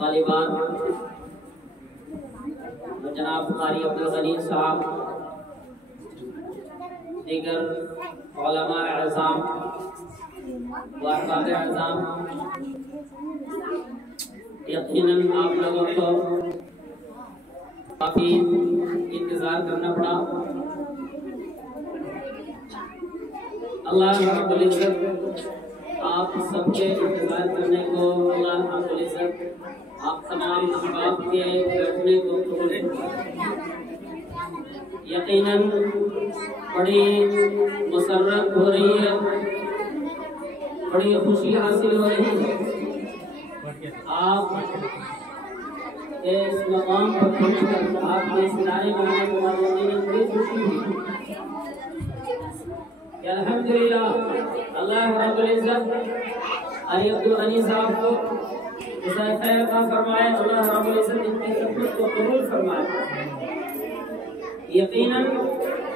طالبان جناب قاری عبدالغنی صاحب، دیگر علماء اعظام و احباب اعظام، یقیناً آپ لوگوں کو کافی انتظار کرنا پڑا۔ اللہ رب العزت آپ سب کے انتظار کرنے کو اللہ رب العزت آپ تمام احباب کے بیٹھنے کو قبول یقیناً بڑی مسرت ہو رہی ہے، بڑی خوشی حاصل ہو رہی ہے۔ آپ اس مقام پر پہنچ کر آپ کے سنانے والے کو بڑی خوشی ہوئی کہ الحمدللہ اللہ رب العزت قاری عبدالغنی صاحب کو جزائے خیر عطا فرمائے، اللہ رب العزت ان کی خدمت کو قبول فرمائے۔ یقیناً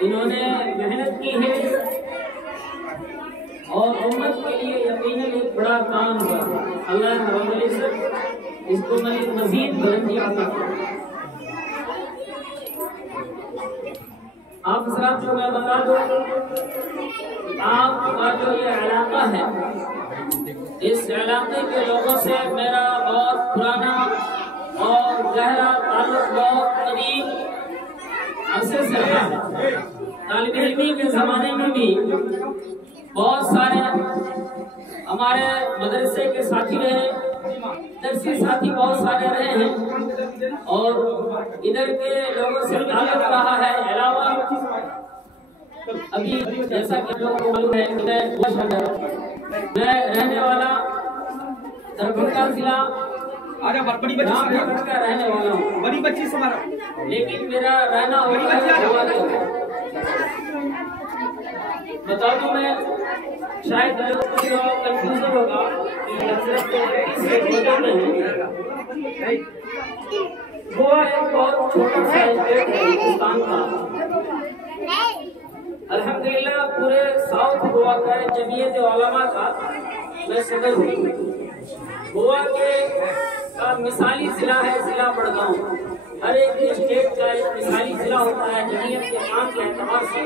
انہوں نے محنت کی ہے اور امت کے لیے یقیناً ایک بڑا کام ہوا۔ اللہ رب العزت اس کو مزید بلندی عطا فرمائے۔ آپ حضرات کو میں بتا دوں، آپ کا جو یہ علاقہ ہے، اس علاقے کے لوگوں سے میرا بہت پرانا اور گہرا تعلق بہت قریب عرصے سے رہا ہے۔ طالب علمی کے زمانے میں بھی بہت سارے ہمارے مدرسے کے ساتھی رہے، درسی ساتھی بہت سارے رہے ہیں اور ادھر کے لوگوں سے تعلق رہا ہے۔ علاوہ ابھی جیسا کہ لوگوں کو معلوم ہے کہ میں رہنے والا دربھنگہ ضلع رام نگر کا رہنے والا ہوں، لیکن میرا رہنا ہوگا بتا دوں میں، شاید کنفیوژن ہوگا کہ حضرت وہ ایک بہت چھوٹا سا اسٹیٹ ہے ہندوستان کا۔ الحمدللہ پورے ساؤتھ گوا کا جمعیت علماء کا میں صدر ہوں۔ گوا کے کا مثالی ضلع ہے ضلع بڑگاؤں۔ ہر ایک اسٹیٹ کا ایک مثالی ضلع ہوتا ہے جمعیت کے کام کے اعتبار سے۔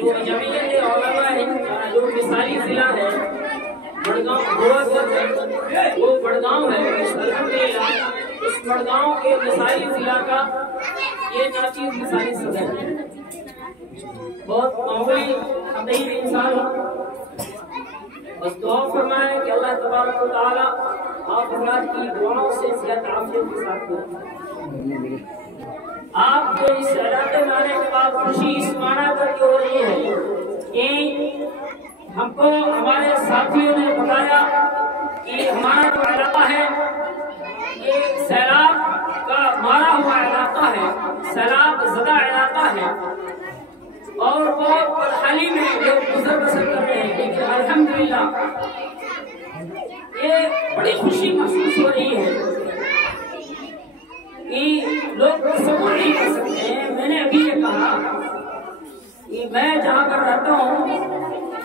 تو جمعیت علماء ہند کا جو مثالی ضلع ہے بڑگاؤں، گوا کا وہ بڑگاؤں ہے۔ الحمدللہ اس بڑگاؤں کے مثالی ضلع کا یہ ناچیز مثالی صدر ہے۔ بہت معمولی امید انسان ہوں، بس دعا فرمائیں کہ اللہ تبارک و تعالیٰ آپ حضرات کی دعاؤں سے صحت عافیت کے ساتھ کریں۔ آپ کو اس علاقے میں آنے کے بعد خوشی اس معنی کر کے ہو رہی ہے کہ ہم کو ہمارے ساتھیوں نے بتایا کہ ہمارا جو علاقہ ہے یہ سیلاب کا مارا ہوا علاقہ ہے، سیلاب زدہ علاقہ ہے اور بہت بدحالی میں لوگ گزر بسر کر رہے ہیں، لیکن الحمدللہ یہ بڑی خوشی محسوس ہو رہی ہے کہ لوگ تصور نہیں کر سکتے ہیں۔ میں نے ابھی یہ کہا کہ میں جہاں پر رہتا ہوں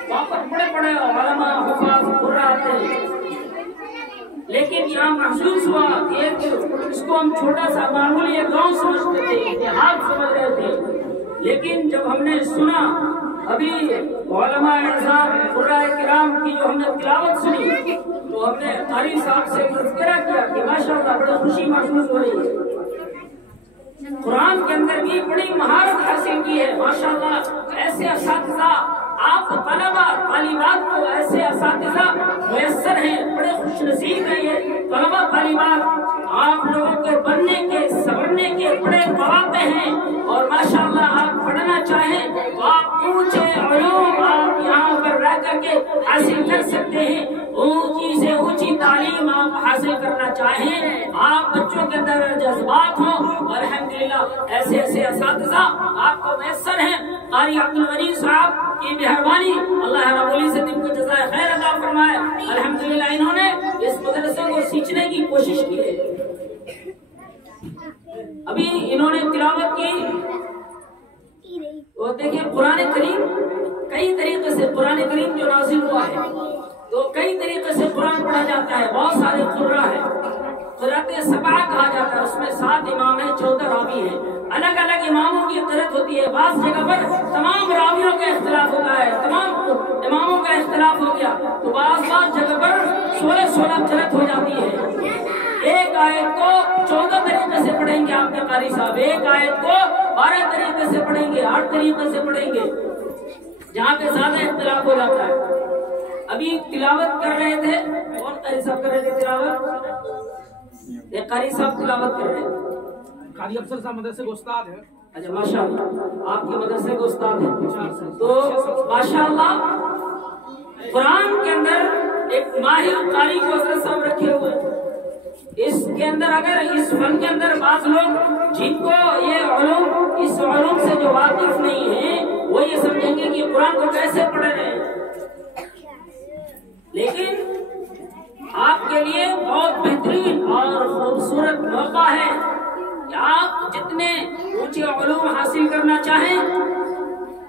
وہاں پر بڑے بڑے علماء حفاظ قرآن آتے ہیں، لیکن یہاں محسوس ہوا کہ اس کو ہم چھوٹا سا معمولی ایک گاؤں سمجھتے تھے، دیہات سمجھ رہے تھے، لیکن جب ہم نے سنا ابھی علماء اعزام قرآن کرام کی جو ہم نے تلاوت سنی تو ہم نے قاری صاحب سے تذکرہ کیا کہ ماشاءاللہ بڑی خوشی محسوس ہو رہی ہے. قرآن کے اندر بھی بڑی مہارت حاصل کی ہے ماشاءاللہ. ایسے اساتذہ آپ طلبہ طالبات کو ایسے اساتذہ میسر ہیں, بڑے خوش نصیب ہیں یہ طلبہ طالبات. آپ لوگوں کے بننے کے سنورنے کے بڑے مواقع ہیں اور ماشاءاللہ آپ پڑھنا چاہیں تو آپ اونچے علوم آپ یہاں پر رہ کر کے حاصل کر سکتے ہیں. اونچی سے اونچی تعلیم آپ حاصل کرنا چاہیں, آپ بچوں کے اندر جذبات ہوں, الحمدللہ ایسے ایسے اساتذہ آپ کو میسر ہیں. قاری عبدالغنی صاحب کی مہربانی, اللہ رب العزت سے ان کو جزائے خیر عطا فرمائے. الحمدللہ انہوں نے اس مدرسے کو سیکھنے کی کوشش کی ہے. ابھی انہوں نے تلاوت کی اور دیکھیں قرآن کریم کئی طریقے سے, قرآن کریم جو نازل ہوا ہے تو کئی طریقے سے قرآن پڑھا جاتا ہے. بہت سارے قرآ ہیں, قرأت سبع کہا جاتا ہے, اس میں 7 امام ہیں 14 راوی ہیں. الگ الگ اماموں کی قرأت ہوتی ہے. بعض جگہ پر تمام راویوں کا اختلاف ہوتا ہے, تمام اماموں کا اختلاف ہو گیا تو بعض جگہ پر 16 قرأت ہو جاتی ہے. ایک آیت کو 14 طریقے سے پڑھیں گے آپ کے قاری صاحب, ایک آیت کو 12 طریقے سے پڑھیں گے, 8 طریقے سے پڑھیں گے, جہاں پہ زیادہ اختلاف ہو جاتا ہے. ابھی تلاوت کر رہے تھے, اور قاری صاحب کر رہے تھے تلاوت, ایک قاری صاحب تلاوت کر رہے تھے. قاری افضل صاحب مدرسے کے استاد ہیں. اچھا ماشاءاللہ آپ کے مدرسے کے استاد ہیں تو ماشاءاللہ قرآن کے اندر ایک ماہر قاری کو حضرت صاحب رکھے ہوئے ہیں. اس کے اندر اگر اس فن کے اندر بعض لوگ جن کو یہ علوم اس علوم سے جو واقف نہیں ہیں وہ یہ سمجھیں گے کہ قرآن کو کیسے پڑھ رہے ہیں, لیکن آپ کے لیے بہت بہترین اور خوبصورت موقع ہے کہ آپ جتنے اونچے علوم حاصل کرنا چاہیں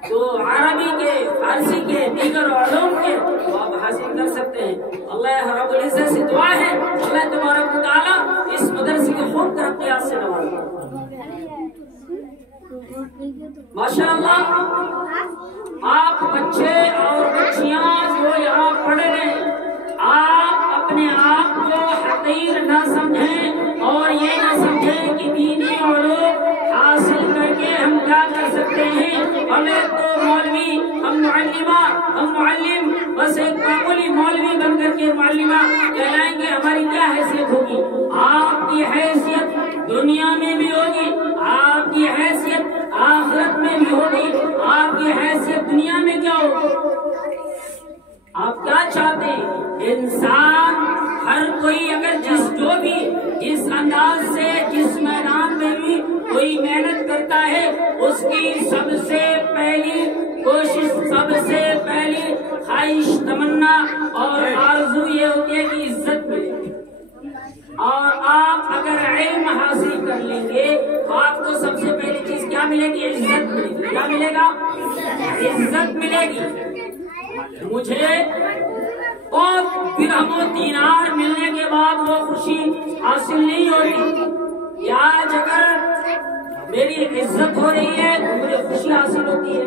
تو عربی کے, فارسی کے, دیگر علوم کے وہ آپ حاصل کر سکتے ہیں. اللہ رب العزت سے دعا ہے اللہ تبارک و تعالی اس مدرسے کی خوب ترقیات سے نوازے. ماشاءاللہ آپ بچے اور بچیاں جو یہاں پڑھ رہے ہیں آپ اپنے آپ کو حقیر نہ سمجھیں اور یہ نہ سمجھیں کہ دینی علوم حاصل کر کے ہم کیا کر سکتے ہیں. ہمیں تو مولوی, ہم معلمہ, ہم معلم, بس ایک معمولی مولوی بن کر کے معلمہ کہلائیں گے, ہماری کیا حیثیت ہوگی. آپ کی حیثیت دنیا میں بھی ہوگی, آپ کی حیثیت آخرت میں بھی ہوگی. آپ کی حیثیت دنیا میں کیا ہوگی, آپ کیا چاہتے ہیں؟ انسان ہر کوئی اگر جو بھی جس انداز سے جس میدان میں بھی کوئی محنت کرتا ہے اس کی سب سے پہلی کوشش, سب سے پہلی خواہش, تمنا اور آرزو یہ ہوتی ہے کہ عزت ملے. اور آپ اگر علم حاصل کر لیں گے تو آپ کو سب سے پہلی چیز کیا ملے گی؟ عزت ملے گی. کیا ملے گا؟ عزت ملے گی. مجھے اور درہم و دینار ملنے کے بعد وہ خوشی حاصل نہیں ہوتی. آج اگر میری عزت ہو رہی ہے تو مجھے خوشی حاصل ہوتی ہے.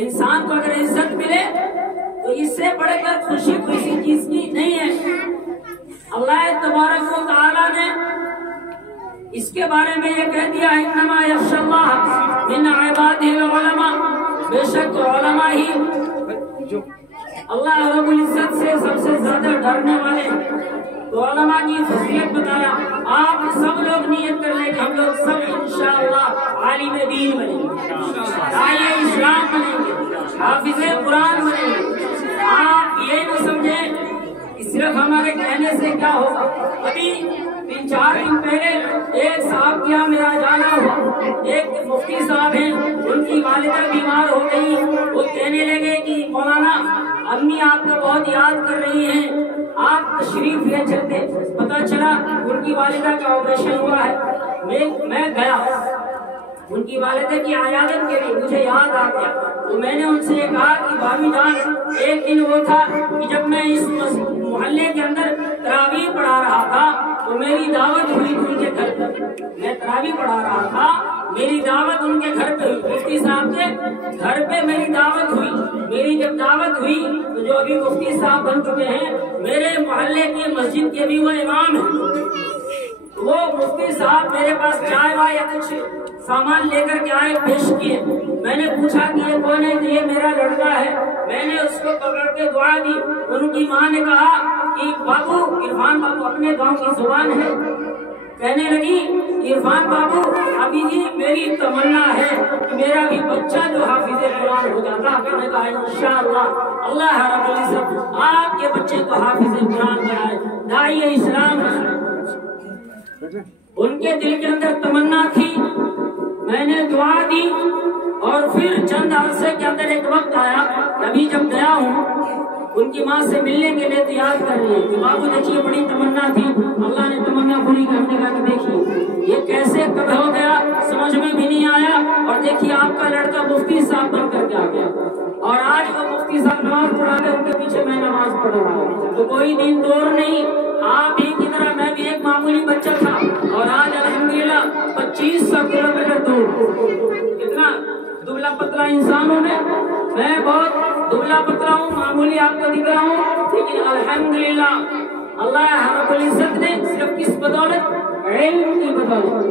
انسان کو اگر عزت ملے تو اس سے بڑھ کر خوشی کسی چیز کی نہیں ہے. اللہ تبارک و تعالی نے اس کے بارے میں یہ کہہ دیا ہے انما یخشی اللہ من عبادہ العلماء, بے شک علماء ہی اللہ رب العزت سے سب سے زیادہ ڈرنے والے. تو علماء کی فضیلت بتایا. آپ سب لوگ نیت کر لیں کہ ہم لوگ سب انشاءاللہ عالم دین بنیں گے, داعیہ اسلام بنیں گے, حافظ قرآن بنیں گے. آپ یہ نہ سمجھیں کہ صرف ہمارے کہنے سے کیا ہوگا. ابھی 3-4 دن پہلے ایک صاحب کے یہاں میرا جانا ہوا. ایک مفتی صاحب ہیں, ان کی والدہ بیمار ہو گئی. وہ کہنے لگے کہ مولانا امی آپ کو بہت یاد کر رہی ہیں, آپ تشریف لے چلتے. پتہ چلا ان کی والدہ کا آپریشن ہوا ہے. میں گیا ان کی والدہ کی عیادت کے لیے, مجھے یاد آ گیا تو میں نے ان سے یہ کہا کہ بھابھی جان ایک دن وہ تھا کہ جب میں اس محلے کے اندر تراویح پڑھا رہا تھا تو میری دعوت ہوئی ان کے گھر. میں تراویح پڑھا رہا تھا میری دعوت ان کے گھر پہ ہوئی، مفتی صاحب کے گھر پہ میری دعوت ہوئی. میری جب دعوت ہوئی تو جو ابھی مفتی صاحب بن چکے ہیں میرے محلے کی مسجد کے بھی وہ امام ہیں. وہ مفتی صاحب میرے پاس چائے وائے یا کچھ سامان لے کر کے آئے، پیش کیے. میں نے پوچھا کہ یہ کون ہے؟ یہ میرا لڑکا ہے. میں نے اس کو پکڑ کے دعا دی. ان کی ماں نے کہا کہ بابو، عرفان بابو اپنے گاؤں کی زبان ہے، کہنے لگی عرفان بابو ابھی جی میری تمنا ہے کہ میرا بھی بچہ جو حافظ قرآن ہو جاتا. میں نے کہا انشاءاللہ اللہ رب العزت آپ کے بچے کو حافظ قرآن بنائے، داعی اسلام. ان کے دل کے اندر تمنا تھی، میں نے دعا دی. اور پھر چند عرصے کے اندر ایک وقت آیا، ابھی جب گیا ہوں ان کی ماں سے ملنے کے لیے تیار کر لیے کہ بابو دیکھیے بڑی تمنا تھی، اللہ نے تمنا پوری کرنے کا. کہ دیکھیے یہ کیسے کب ہو گیا سمجھ میں بھی نہیں آیا. اور دیکھیے آپ کا لڑکا مفتی صاحب بن کر کے آ گیا، اور آج وہ مفتی صاحب نماز پڑھا کے ان کے پیچھے میں نماز پڑھ رہا ہوں. تو کوئی دین دور نہیں، آپ ہی کی طرح میں بھی ایک معمولی بچہ تھا، اور آج الحمدللہ 2500 کلومیٹر دور. کتنا دبلا پتلا انسان ہوں میں بہت دبلا پتلا ہوں، معمولی آپ کو دکھ رہا ہوں، لیکن الحمدللہ اللہ رب العزت نے صرف کس بدولت؟ علم کی بدولت.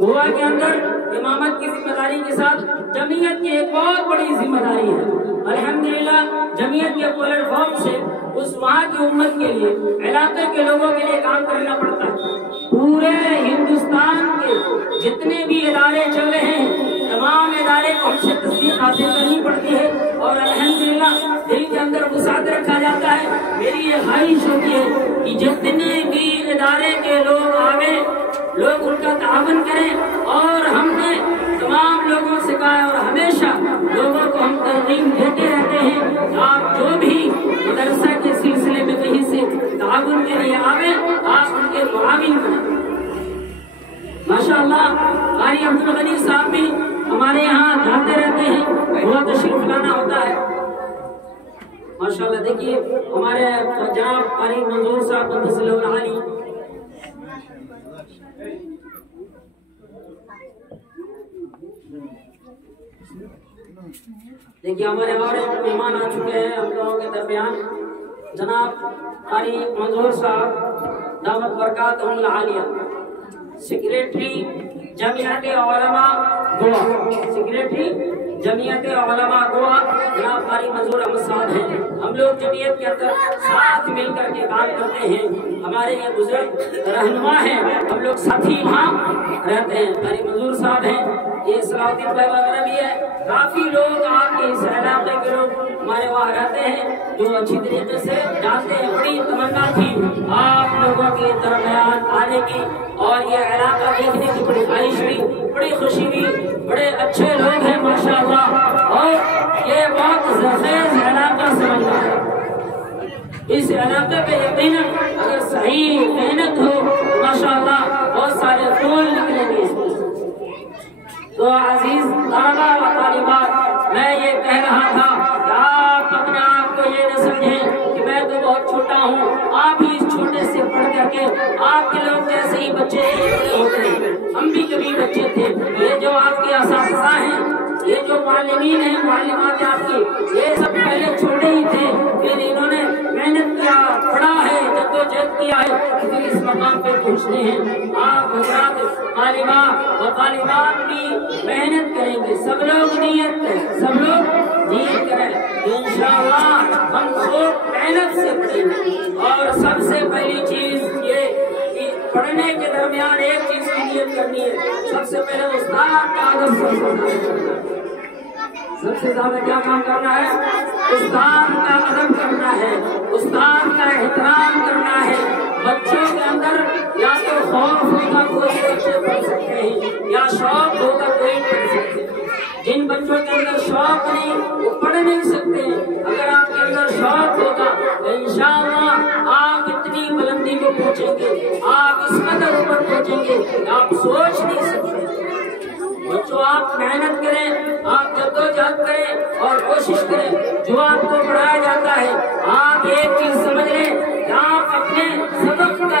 گوا کے اندر امامت کی ذمہ داری کے ساتھ جمعیت کی ایک بہت بڑی ذمہ داری ہے. الحمدللہ جمعیت کے پلیٹ فارم سے اس وہاں کی امت کے لیے، علاقے کے لوگوں کے لیے کام کرنا پڑتا ہے. پورے ہندوستان کے جتنے بھی ادارے چل رہے ہیں تمام ادارے کو ہم سے تصدیق حاصل کرنی پڑتی ہے، اور الحمدللہ دل کے اندر وسعت رکھا جاتا ہے. میری یہ خواہش ہوتی ہے کہ جتنے بھی ادارے کے لوگ آوے، لوگ ان کا تعاون کریں. اور ہم نے تمام لوگوں سے کہا اور ہمیشہ لوگوں کو ہم ترغیب دیتے رہتے ہیں، آپ جو بھی مدرسہ کے سلسلے میں کہیں سے تعاون کے لیے آوے آپ ان کے معاون بنیں. ماشاءاللہ قاری عبد الغنی صاحب بھی ہمارے یہاں جاتے رہتے ہیں، بہت تشریف لانا ہوتا ہے. ماشاءاللہ دیکھیے ہمارے جناب قاری منظور صاحب قدس اللہ علی، دیکھیے ہمارے اور ایک مہمان آ چکے ہیں ہم لوگوں کے درمیان، جناب قاری منظور صاحب دامت برکاتہ العالیہ، سیکریٹری جمعیت علماء گوا، سیکریٹری جمعیت علماء گوا جناب قاری منظور احمد صاحب ہیں. ہم لوگ جمعیت کے اندر ساتھ مل کر کے کام کرتے ہیں. ہمارے یہ بزرگ رہنما ہیں، ہم لوگ ساتھی وہاں رہتے ہیں. قاری منظور صاحب ہیں، یہ صلاح الدین بھائی وغیرہ بھی ہے. کافی لوگ آپ کے اس علاقے کے لوگ ہمارے وہاں رہتے ہیں جو اچھی طریقے سے جانتے ہیں. بڑی تمنا تھی آپ لوگوں کے درمیان آنے کی، اور یہ علاقہ دیکھنے کی بڑی خواہش ہوئی، بڑی خوشی ہوئی. بڑے اچھے لوگ ہیں ماشاءاللہ، اور یہ بہت زرخیز علاقہ سمجھتا ہے. اس علاقے پہ یقیناً اگر صحیح محنت ہو ماشاءاللہ بہت سارے پھول نکلیں گے. تو عزیز طلباء و طالبات، میں یہ کہہ رہا تھا کہ آپ اپنے آپ کو یہ نہ سمجھیں کہ میں تو بہت چھوٹا ہوں. آپ ہی اس چھوٹے سے پڑھ کر کے آپ کے لوگ جیسے ہی بچے بڑے ہوتے ہیں. ہم بھی کبھی بچے تھے. یہ جو آپ کے اساتذہ ہیں، یہ جو معلمین ہیں، معلمات آپ کی، یہ سب پہلے چھوٹے ہی تھے، پھر انہوں نے محنت کیا، پڑھا ہے، جدوجہد کیا ہے، پھر اس مقام پہ پہنچتے ہیں. آپ حضرات طالبات و طالبات بھی محنت کریں گے. سب لوگ نیت کریں، سب لوگ نیت کریں کہ انشاءاللہ ہم خوب محنت سے پڑھیں گے. اور سب سے پہلی چیز یہ کہ پڑھنے کے درمیان ایک چیز کی نیت کرنی ہے، سب سے پہلے استاد کا ادب سب سے زیادہ کیا کام کرنا ہے؟ استاد کا ادب کرنا ہے، استاد کا احترام کرنا ہے. بچوں کے اندر یا تو خوف ہوگا کوئی بچے پڑھ سکتے ہیں، یا شوق ہوگا کوئی پڑھ سکتے ہیں. جن بچوں کے اندر شوق نہیں وہ پڑھ نہیں سکتے. اگر آپ کے اندر شوق ہوگا تو انشاءاللہ آپ اتنی بلندی کو پہنچیں گے، آپ اس قدر اوپر پہنچیں گے کہ آپ سوچ نہیں سکتے. بچوں آپ محنت کریں، آپ جدوجہد کریں اور کوشش کریں. جو آپ کو پڑھایا جاتا ہے آپ ایک چیز سمجھ لیں کہ آپ اپنے سبق کا